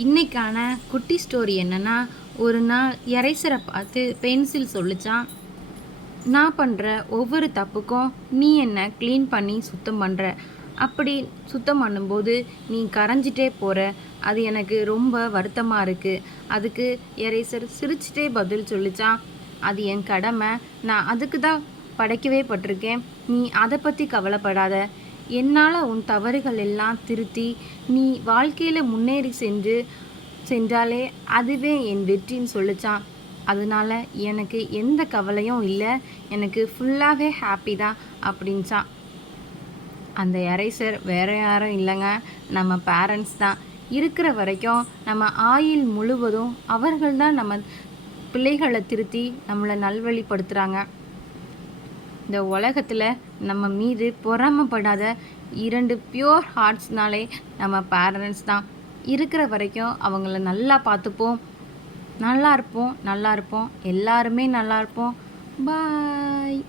இன்னைக்கான குட்டி ஸ்டோரி என்னன்னா, ஒரு நாள் எரேசரை பார்த்து பென்சில் சொல்லிச்சான், நான் பண்ணுற ஒவ்வொரு தப்புக்கும் நீ என்ன க்ளீன் பண்ணி சுத்தம் பண்ணுற. அப்படி சுத்தம் பண்ணும்போது நீ கரைஞ்சிட்டே போகிற. அது எனக்கு ரொம்ப வருத்தமாக இருக்குது. அதுக்கு எரேசர் சிரிச்சிட்டே பதில் சொல்லிச்சான், அது என் கடமை. நான் அதுக்கு தான் படைக்கவே பட்டிருக்கேன். நீ அதை பற்றி கவலைப்படாத. என்னால் உன் தவறுகள் எல்லாம் திருத்தி நீ வாழ்க்கையில் முன்னேறி சென்றாலே அதுவே என் வெற்றின்னு சொல்லிச்சான். அதனால எனக்கு எந்த கவலையும் இல்லை, எனக்கு ஃபுல்லாகவே ஹாப்பி தான் அப்படின்ச்சான். அந்த எரேசர் வேறு யாரும் இல்லைங்க, நம்ம பேரண்ட்ஸ் தான். இருக்கிற வரைக்கும் நம்ம ஆயுள் முழுவதும் அவர்கள் தான் நம்ம பிள்ளைகளை திருத்தி நம்மளை நல்வழிப்படுத்துகிறாங்க. இந்த உலகத்தில் நம்ம மீது பொறாமப்படாத 2 பியூர் ஹார்ட்ஸ்னாலே நம்ம பேரண்ட்ஸ் தான். இருக்கிற வரைக்கும் அவங்கள நல்லா பார்த்துப்போம், நல்லா இருப்போம், எல்லாருமே நல்லா இருப்போம். பாய்.